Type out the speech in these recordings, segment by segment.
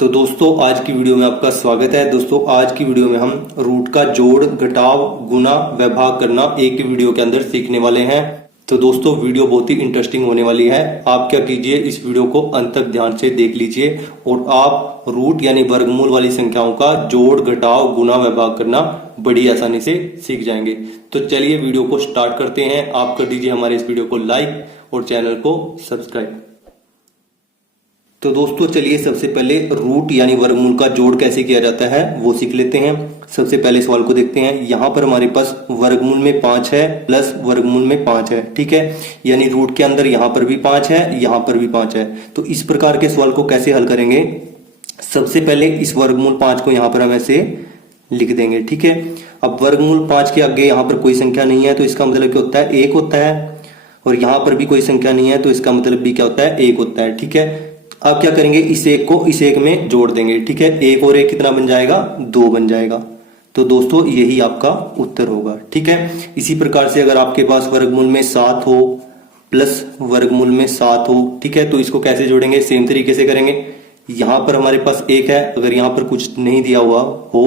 तो दोस्तों आज की वीडियो में आपका स्वागत है। दोस्तों आज की वीडियो में हम रूट का जोड़, घटाव, गुना व भाग करना एक ही वीडियो के अंदर सीखने वाले हैं। तो दोस्तों वीडियो बहुत ही इंटरेस्टिंग होने वाली है। आप क्या कीजिए, इस वीडियो को अंत तक ध्यान से देख लीजिए और आप रूट यानी वर्गमूल वाली संख्याओं का जोड़, घटाव, गुना व भाग करना बड़ी आसानी से सीख जाएंगे। तो चलिए वीडियो को स्टार्ट करते हैं। आप कर दीजिए हमारे इस वीडियो को लाइक और चैनल को सब्सक्राइब। तो दोस्तों चलिए सबसे पहले रूट यानी वर्गमूल का जोड़ कैसे किया जाता है वो सीख लेते हैं। सबसे पहले सवाल को देखते हैं। यहाँ पर हमारे पास वर्गमूल में 5 है प्लस वर्गमूल में 5 है, ठीक है। यानी रूट के अंदर यहाँ पर भी 5 है, यहाँ पर भी 5 है। तो इस प्रकार के सवाल को कैसे हल करेंगे, सबसे पहले इस वर्गमूल 5 को यहाँ पर हम ऐसे लिख देंगे, ठीक है। अब वर्गमूल 5 के आगे यहाँ पर कोई संख्या नहीं है तो इसका मतलब क्या होता है, 1 होता है। और यहाँ पर भी कोई संख्या नहीं है तो इसका मतलब भी क्या होता है, 1 होता है, ठीक है। अब क्या करेंगे, इस एक को इस एक में जोड़ देंगे, ठीक है। 1 और 1 कितना बन जाएगा, 2 बन जाएगा। तो दोस्तों यही आपका उत्तर होगा, ठीक है। इसी प्रकार से अगर आपके पास वर्गमूल में 7 हो प्लस वर्गमूल में 7 हो, ठीक है, तो इसको कैसे जोड़ेंगे, सेम तरीके से करेंगे। यहां पर हमारे पास 1 है, अगर यहां पर कुछ नहीं दिया हुआ हो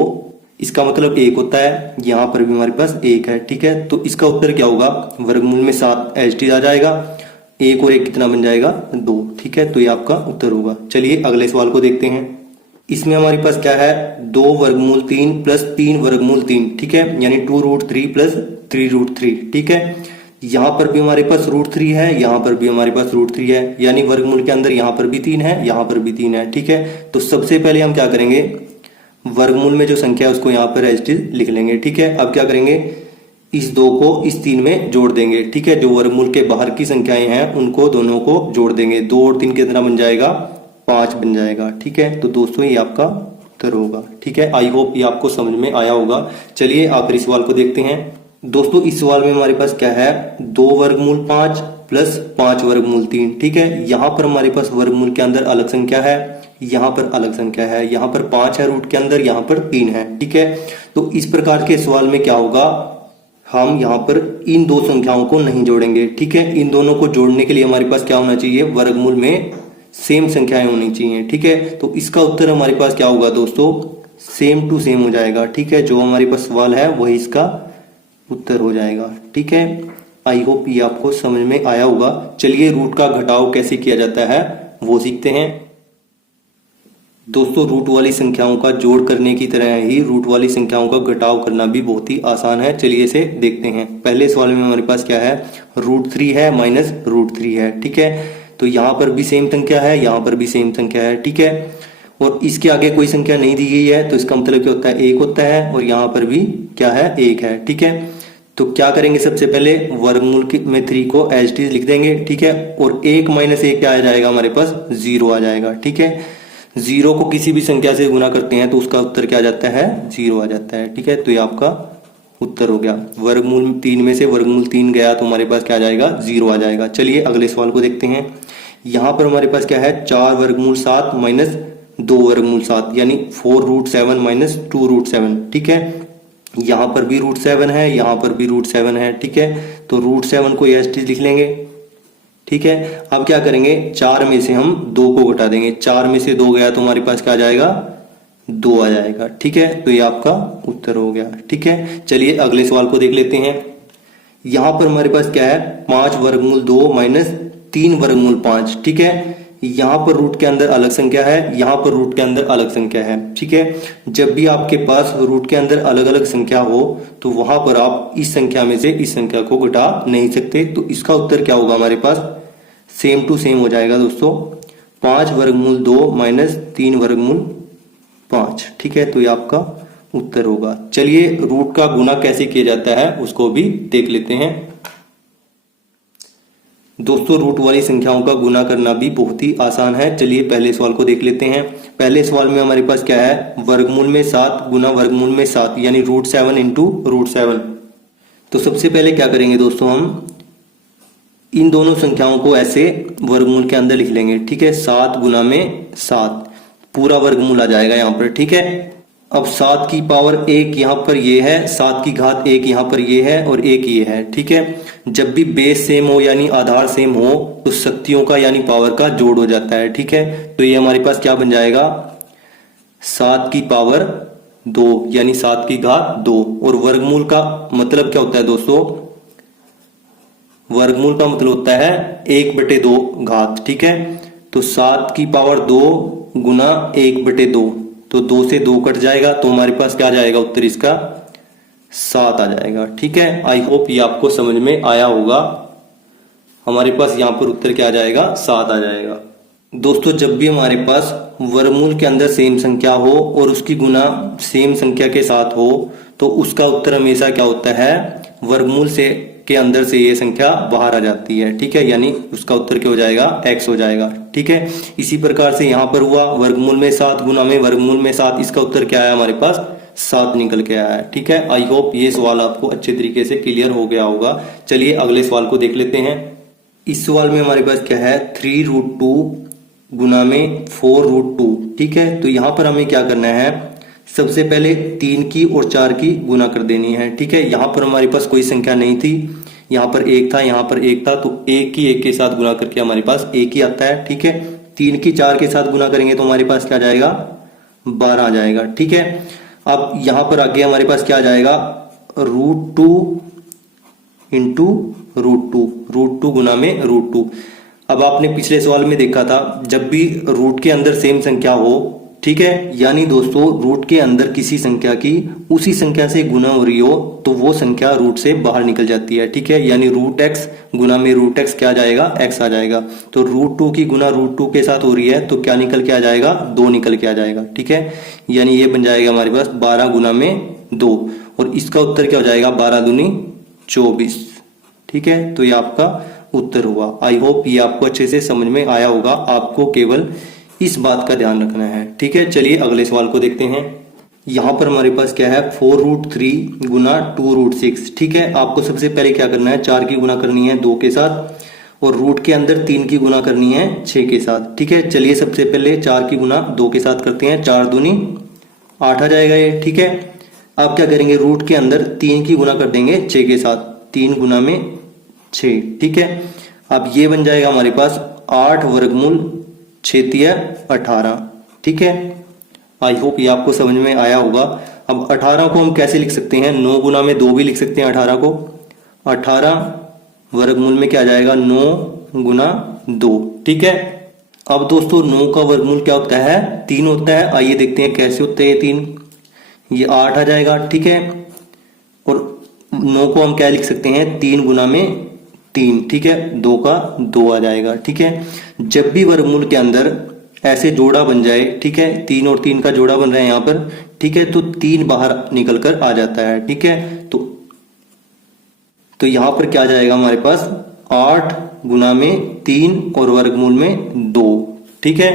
इसका मतलब 1 होता है। यहां पर भी हमारे पास 1 है, ठीक है। तो इसका उत्तर क्या होगा, वर्गमूल में 7 एच आ जाएगा। 1 और 1 कितना बन जाएगा, 2, ठीक है। तो ये आपका उत्तर होगा। चलिए अगले सवाल को देखते हैं। इसमें हमारे पास क्या है, 2 वर्गमूल 3 प्लस 3 वर्गमूल 3, ठीक है। यानी 2√3 प्लस 3√3, ठीक है। यहां पर भी हमारे पास √3 है, यहां पर भी हमारे पास √3 है। यानी वर्गमूल के अंदर यहां पर भी 3 है, यहां पर भी 3 है, ठीक है। तो सबसे पहले हम क्या करेंगे, वर्गमूल में जो संख्या है उसको यहाँ पर एज लिख लेंगे, ठीक है। अब क्या करेंगे, इस 2 को इस 3 में जोड़ देंगे, ठीक है। जो वर्गमूल के बाहर की संख्याएं हैं उनको दोनों को जोड़ देंगे। 2 और 3 कितना बन जाएगा, 5 बन जाएगा, ठीक है। तो दोस्तों ये आपका उत्तर होगा, ठीक है। आई होप ये आपको समझ में आया होगा। चलिए आखिरी सवाल को देखते हैं। दोस्तों इस सवाल में हमारे पास क्या है, 2 वर्गमूल 5 प्लस 5 वर्गमूल 3, ठीक है। यहां पर हमारे पास वर्गमूल के अंदर अलग संख्या है, यहां पर अलग संख्या है। यहां पर 5 है रूट के अंदर, यहां पर 3 है, ठीक है। तो इस प्रकार के सवाल में क्या होगा, हम यहाँ पर इन 2 संख्याओं को नहीं जोड़ेंगे, ठीक है। इन दोनों को जोड़ने के लिए हमारे पास क्या होना चाहिए, वर्गमूल में सेम संख्याएं होनी चाहिए, ठीक है। तो इसका उत्तर हमारे पास क्या होगा दोस्तों, सेम टू सेम हो जाएगा, ठीक है। जो हमारे पास सवाल है वही इसका उत्तर हो जाएगा, ठीक है। आई होप ये आपको समझ में आया होगा। चलिए रूट का घटाव कैसे किया जाता है वो सीखते हैं। दोस्तों रूट वाली संख्याओं का जोड़ करने की तरह ही रूट वाली संख्याओं का घटाव करना भी बहुत ही आसान है। चलिए इसे देखते हैं। पहले सवाल में हमारे पास क्या है, √3 है माइनस √3 है, ठीक है। तो यहाँ पर भी सेम संख्या है, यहाँ पर भी सेम संख्या है, ठीक है। और इसके आगे कोई संख्या नहीं दी गई है तो इसका मतलब क्या होता है, 1 होता है। और यहाँ पर भी क्या है, 1 है, ठीक है। तो क्या करेंगे, सबसे पहले वर्गमूल में 3 को एज इट इज लिख देंगे, ठीक है। और 1 माइनस 1 क्या आ जाएगा, हमारे पास 0 आ जाएगा, ठीक है। 0 को किसी भी संख्या से गुना करते हैं तो उसका उत्तर क्या आ जाता है, 0 आ जाता है, ठीक है। तो ये आपका उत्तर हो गया। वर्गमूल 3 में से वर्गमूल 3 गया तो हमारे पास क्या आ जाएगा, 0 आ जाएगा। चलिए अगले सवाल को देखते हैं। यहाँ पर हमारे पास क्या है, 4 वर्गमूल 7 माइनस 2 वर्गमूल 7, यानी 4√7 माइनस 2√7, ठीक है। यहाँ पर भी √7 है, यहाँ पर भी √7 है, ठीक है। तो √7 को एज लिख लेंगे, ठीक है। अब क्या करेंगे, 4 में से हम 2 को घटा देंगे। 4 में से 2 गया तो हमारे पास क्या आ जाएगा, 2 आ जाएगा, ठीक है। तो ये आपका उत्तर हो गया, ठीक है। चलिए अगले सवाल को देख लेते हैं। यहां पर हमारे पास क्या है, 5 वर्गमूल 2 माइनस 3 वर्गमूल 5, ठीक है। यहां पर रूट के अंदर अलग संख्या है, यहां पर रूट के अंदर अलग संख्या है, ठीक है। जब भी आपके पास रूट के अंदर अलग अलग संख्या हो तो वहां पर आप इस संख्या में से इस संख्या को घटा नहीं सकते। तो इसका उत्तर क्या होगा, हमारे पास सेम टू सेम हो जाएगा दोस्तों। 5 वर्गमूल 2 माइनस 3 वर्गमूल 5, ठीक है। तो ये आपका उत्तर होगा। चलिए रूट का गुना कैसे किया जाता है उसको भी देख लेते हैं। दोस्तों रूट वाली संख्याओं का गुना करना भी बहुत ही आसान है। चलिए पहले सवाल को देख लेते हैं। पहले सवाल में हमारे पास क्या है, वर्गमूल में 7 गुना वर्गमूल में 7, यानी √7 इंटू √7। तो सबसे पहले क्या करेंगे दोस्तों, हम इन दोनों संख्याओं को ऐसे वर्गमूल के अंदर लिख लेंगे, ठीक है। 7 गुना में 7 पूरा वर्गमूल आ जाएगा यहाँ पर, ठीक है। अब 7 की पावर 1 यहाँ पर ये है, 7 की घात 1 यहाँ पर ये है और 1 ये है, ठीक है। जब भी बेस सेम हो यानी आधार सेम हो तो शक्तियों का यानी पावर का जोड़ हो जाता है, ठीक है। तो ये हमारे पास क्या बन जाएगा, 7 की पावर 2 यानी 7 की घात 2। और वर्गमूल का मतलब क्या होता है दोस्तों? वर्गमूल का मतलब होता है 1/2 घात। ठीक है, तो 7 की पावर 2 गुना 1/2, तो 2 से 2 कट जाएगा, तो हमारे पास क्या आ जाएगा उत्तर इसका? 7 आ जाएगा। ठीक है, आई होप ये आपको समझ में आया होगा। हमारे पास यहाँ पर उत्तर क्या आ जाएगा? 7 आ जाएगा। दोस्तों जब भी हमारे पास वर्गमूल के अंदर सेम संख्या हो और उसकी गुना सेम संख्या के साथ हो, तो उसका उत्तर हमेशा क्या होता है? वर्गमूल से के अंदर से ये संख्या बाहर आ जाती है। ठीक है, यानी उसका उत्तर क्या हो जाएगा? x हो जाएगा। ठीक है, इसी प्रकार से यहाँ पर हुआ वर्गमूल में 7 गुना में वर्गमूल में 7, इसका उत्तर क्या आया हमारे पास? 7 निकल के आया है। ठीक है, आई होप ये सवाल आपको अच्छे तरीके से क्लियर हो गया होगा। चलिए अगले सवाल को देख लेते हैं। इस सवाल में हमारे पास क्या है? 3√2 गुना में 4√2। ठीक है, तो यहां पर हमें क्या करना है? सबसे पहले 3 की और 4 की गुना कर देनी है। ठीक है, यहां पर हमारे पास कोई संख्या नहीं थी, यहां पर 1 था, यहां पर 1 था, तो 1 की 1 के साथ गुना करके हमारे पास 1 ही आता है। ठीक है, 3 की 4 के साथ गुना करेंगे तो हमारे पास क्या जाएगा? 12 आ जाएगा। ठीक है, अब यहां पर आगे हमारे पास क्या आ जाएगा? √2 इंटू √2 गुना में √2। अब आपने पिछले सवाल में देखा था, जब भी रूट के अंदर सेम संख्या हो, ठीक है, यानी दोस्तों रूट के अंदर किसी संख्या की उसी संख्या से गुना हो रही हो, तो वो संख्या रूट से बाहर निकल जाती है। ठीक है, यानी √x गुना में √x क्या आ जाएगा? x आ जाएगा। तो √2 की गुना √2 के साथ हो रही है, तो क्या निकल के आ जाएगा? 2 निकल के आ जाएगा। ठीक है, यानी ये बन जाएगा हमारे पास 12 गुना में 2, और इसका उत्तर क्या हो जाएगा? 12 दूनी 24। ठीक है, तो ये आपका उत्तर हुआ। आई होप ये आपको अच्छे से समझ में आया होगा। आपको केवल इस बात का ध्यान रखना है। ठीक है, चलिए अगले सवाल को देखते हैं। यहां पर हमारे पास क्या है? 4√3 गुना 2√6। ठीक है, आपको सबसे पहले क्या करना है? 4 की गुना करनी है 2 के साथ, और रूट के अंदर 3 की गुना करनी है 6 के साथ। ठीक है, चलिए सबसे पहले 4 की गुना 2 के साथ करते हैं। 4 दूनी 8 आ जाएगा ये। ठीक है, अब क्या करेंगे? रूट के अंदर 3 की गुना कर देंगे 6 के साथ, 3 गुना में 6। ठीक है, अब ये बन जाएगा हमारे पास 8 वर्गमूल 6 18। ठीक है, आई होप ये आपको समझ में आया होगा। अब 18 को हम कैसे लिख सकते हैं? 9 गुना में 2 भी लिख सकते हैं 18 को। 18 वर्गमूल में क्या आ जाएगा? 9 गुना 2। ठीक है, अब दोस्तों 9 का वर्गमूल क्या होता है? 3 होता है। आइए देखते हैं कैसे होते हैं 3। ये 8 आ जाएगा। ठीक है, और 9 को हम क्या लिख सकते हैं? 3 गुना में 3। ठीक है, 2 का 2 आ जाएगा। ठीक है, जब भी वर्गमूल के अंदर ऐसे जोड़ा बन जाए, ठीक है, 3 और 3 का जोड़ा बन रहा है यहाँ पर, ठीक है, तो 3 बाहर निकल कर आ जाता है। ठीक है, तो यहां पर क्या आ जाएगा हमारे पास? 8 गुना में 3 और वर्गमूल में 2। ठीक है,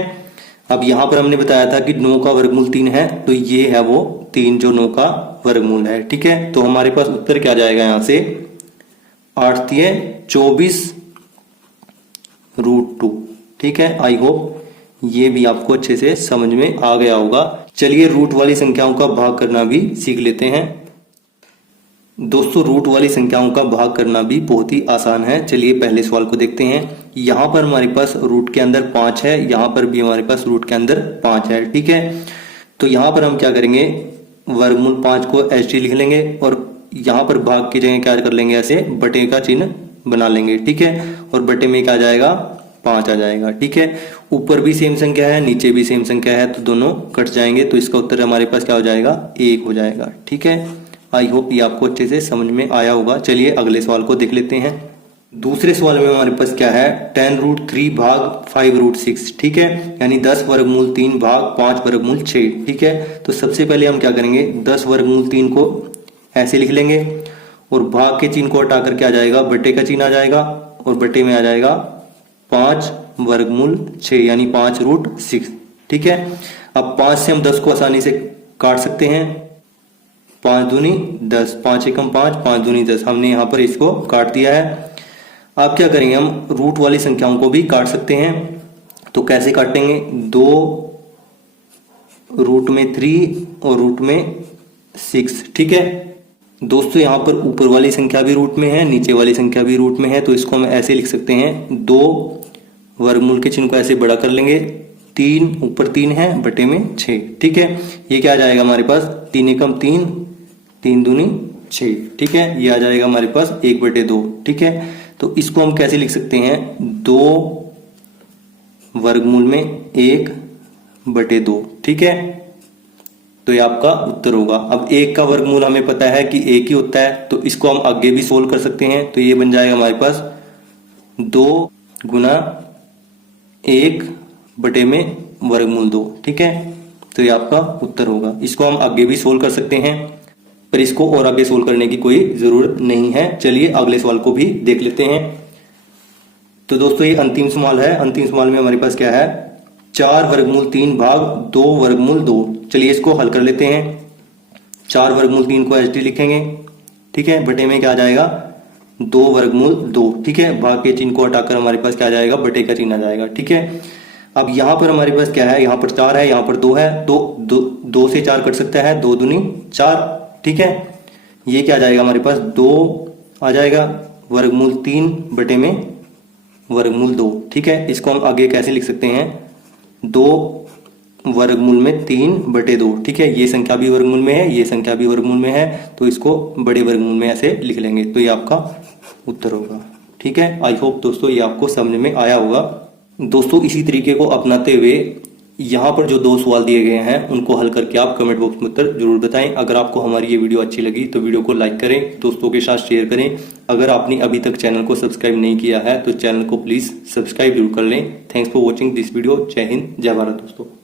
अब यहां पर हमने बताया था कि 9 का वर्गमूल 3 है, तो ये है वो 3 जो 9 का वर्गमूल है। ठीक है, तो हमारे पास उत्तर क्या जाएगा? यहां से 8 तिये 24 √2। ठीक है, आई होप ये भी आपको अच्छे से समझ में आ गया होगा। चलिए रूट वाली संख्याओं का भाग करना भी सीख लेते हैं। दोस्तों रूट वाली संख्याओं का भाग करना भी बहुत ही आसान है। चलिए पहले सवाल को देखते हैं। यहां पर हमारे पास रूट के अंदर 5 है, यहां पर भी हमारे पास रूट के अंदर 5 है। ठीक है, तो यहां पर हम क्या करेंगे? वर्गमूल 5 को ऐसे लिख लेंगे, और यहां पर भाग की जगह क्या कर लेंगे? ऐसे बटे का चिन्ह बना लेंगे। ठीक है, और बटे में क्या आ जाएगा? 5 आ जाएगा। ठीक है, ऊपर भी सेम संख्या है, नीचे भी सेम संख्या है, तो दोनों कट जाएंगे, तो इसका उत्तर हमारे पास क्या हो जाएगा? 1 हो जाएगा। ठीक है, आई होप ये आपको अच्छे से समझ में आया होगा। चलिए अगले सवाल को देख लेते हैं। दूसरे सवाल में हमारे पास क्या है? 10√3 भाग 5√6। ठीक है, यानी 10 वर्गमूल 3 भाग 5 वर्गमूल 6। ठीक है, तो सबसे पहले हम क्या करेंगे? 10 वर्गमूल 3 को ऐसे लिख लेंगे, और भाग के चिन्ह को हटा कर क्या आ जाएगा? बटे का चिन्ह आ जाएगा, और बटे में आ जाएगा 5 वर्गमूल 6 यानी 5√6। ठीक है, अब 5 से हम 10 को आसानी से काट सकते हैं। 5 दूनी 10, 5 एकम 5, 5 दूनी 10। हमने यहाँ पर इसको काट दिया है। अब क्या करेंगे? हम रूट वाली संख्याओं को भी काट सकते हैं। तो कैसे काटेंगे? 2 रूट में 3 और रूट में 6। ठीक है दोस्तों, यहाँ पर ऊपर वाली संख्या भी रूट में है, नीचे वाली संख्या भी रूट में है, तो इसको हम ऐसे लिख सकते हैं। 2 वर्गमूल के चिन्ह को ऐसे बड़ा कर लेंगे, 3 ऊपर 3 है बटे में 6। ठीक है, ये क्या आ जाएगा हमारे पास 3 एकम 3, 3 दूनी 6। ठीक है, ये आ जाएगा हमारे पास 1/2। ठीक है, तो इसको हम कैसे लिख सकते हैं 2 वर्गमूल में 1/2। ठीक है, तो ये आपका उत्तर होगा। अब 1 का वर्गमूल हमें पता है कि 1 ही होता है, तो इसको हम आगे भी सोल्व कर सकते हैं। तो ये बन जाएगा हमारे पास 2 गुना 1/2। ठीक है, तो ये आपका उत्तर होगा। इसको हम आगे भी सोल्व कर सकते हैं, पर इसको और आगे सोल्व करने की कोई जरूरत नहीं है। चलिए अगले सवाल को भी देख लेते हैं। तो दोस्तों ये अंतिम सवाल है। अंतिम सवाल में हमारे पास क्या है 4 वर्गमूल 3 भाग 2 वर्गमूल 2। चलिए इसको हल कर लेते हैं। 4 वर्गमूल 3 को एच डी लिखेंगे। ठीक है, बटे में क्या आ जाएगा 2 वर्गमूल 2। ठीक है, भाग के चिन्ह को हटाकर हमारे पास क्या आ जाएगा बटे का चिन्ह आ जाएगा। ठीक है, अब यहां पर हमारे पास क्या है, यहां पर 4 है, यहां पर 2 है, तो 2 से 4 कट सकता है, 2 दूनी 4। ठीक है, ये क्या आ जाएगा हमारे पास 2 आ जाएगा वर्गमूल 3 बटे में वर्गमूल 2। ठीक है, इसको हम आगे कैसे लिख सकते हैं 2 वर्गमूल में 3/2। ठीक है, ये संख्या भी वर्गमूल में है, ये संख्या भी वर्गमूल में है, तो इसको बड़े वर्गमूल में ऐसे लिख लेंगे, तो ये आपका उत्तर होगा। ठीक है, आई होप दोस्तों ये आपको समझ में आया होगा। दोस्तों इसी तरीके को अपनाते हुए यहाँ पर जो 2 सवाल दिए गए हैं उनको हल करके आप कमेंट बॉक्स में उत्तर जरूर बताएं। अगर आपको हमारी ये वीडियो अच्छी लगी तो वीडियो को लाइक करें, दोस्तों के साथ शेयर करें। अगर आपने अभी तक चैनल को सब्सक्राइब नहीं किया है तो चैनल को प्लीज सब्सक्राइब जरूर कर लें। Thanks for watching this video. जय हिंद, जय भारत दोस्तों।